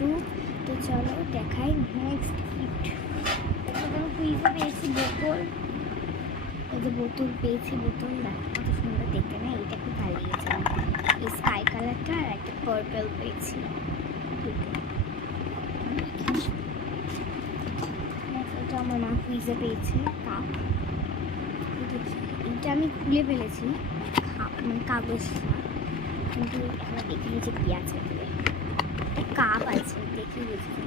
একটু। তো চলো দেখাই নেক্সট গিফট। কুইজে পেয়েছি বোতল, এই যে বোতল পেয়েছি, বোতল দেখো কত সুন্দর দেখতে না, এইটা খুব ভালো লেগেছে আমার, এই স্কাই কালারটা আর একটা পার্পল পেয়েছি দুটো। এটা আমার মা কুইজে পেয়েছে কাপ, এইটা আমি খুলে ফেলেছি মানে কাগজটা, কিন্তু আমরা দেখিনি যে কী আছে, একটা কাপ আছে দেখি বুঝতে,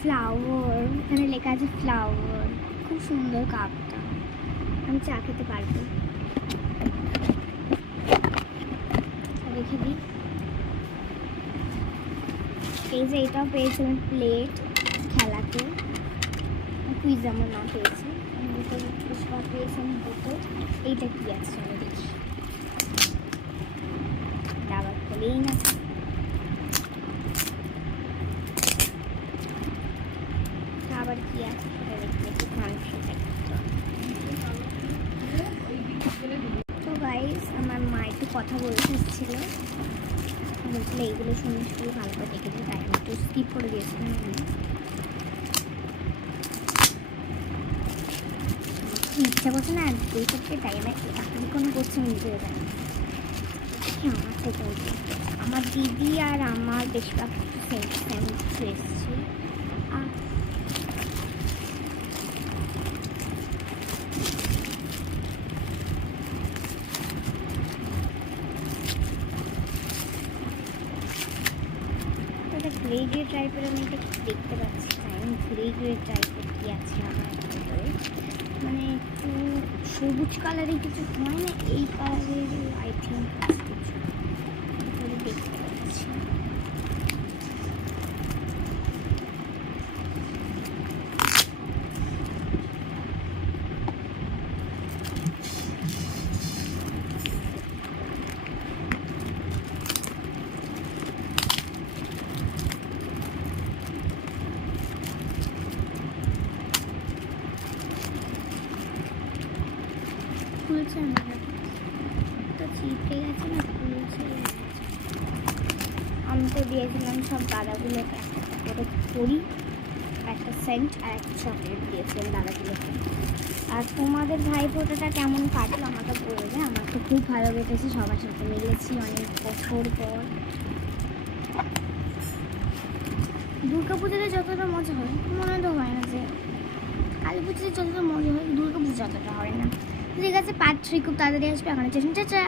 ফ্লাওয়ার, এখানে লেখা আছে ফ্লাওয়ার, খুব সুন্দর কাপটা, আমি চা খেতে পারবো। রেখে দিই। এই যে এটাও পেয়েছি আমি, প্লেট খেলাতে, কুইজ আমার না পেয়েছি, বোতল পুষ্পা পেয়েছি আমি বোতল। এইটা কী আছে আমি দেখি, এটা আবার খুলেই না। আবার কি আছে সেটা দেখতে একটু কনফিউজ একটা। তো গাইস আমার মা একটু কথা বলতে এসেছিলো, বলছিল এইগুলো শুনে শুধু ভালো করে দেখেছি, তাই আমি একটু স্কিপ করে দিয়েছিলাম। ইচ্ছা করছে না বই করতে, তাই আমি এখন কোনো করছি নিজেও জানি আমার থেকে আমার দিদি আর আমার বেশিরভাগ সেম সেম কিছু এসেছে। গ্রে গ্রে টাইপের আমি এটা দেখতে পাচ্ছি, তাই আমি গ্রে গ্রে টাইপের কী আছে আমার ভিতরে, মানে একটু সবুজ কালারের কিছু হয় না, এই কালারের আই থিঙ্ক কিছু দেখতে পাচ্ছি। খুলছে না, তো চিপকে গেছে না, খুলছে। আমি তো দিয়েছিলাম সব দাদাগুলোকে একটা করে করি, একটা সেন্ট আর একটা চকলেট দিয়েছিলাম দাদাগুলোকে। আর তোমাদের ভাইফোঁটাটা কেমন কাটলো আমাকে বলবে, আমার তো খুব ভালো কেটেছে, সবার সাথে মিলেছি অনেক বছর পর। দুর্গা পুজোতে যতটা মজা হয় মনে তো হয় না যে কালী পুজোতে যতটা মজা হয় দুর্গা পুজো যতটা হয় না। ঠিক আছে, পার্ট 3 খুব তাড়াতাড়ি আসবে, এখন চাচা।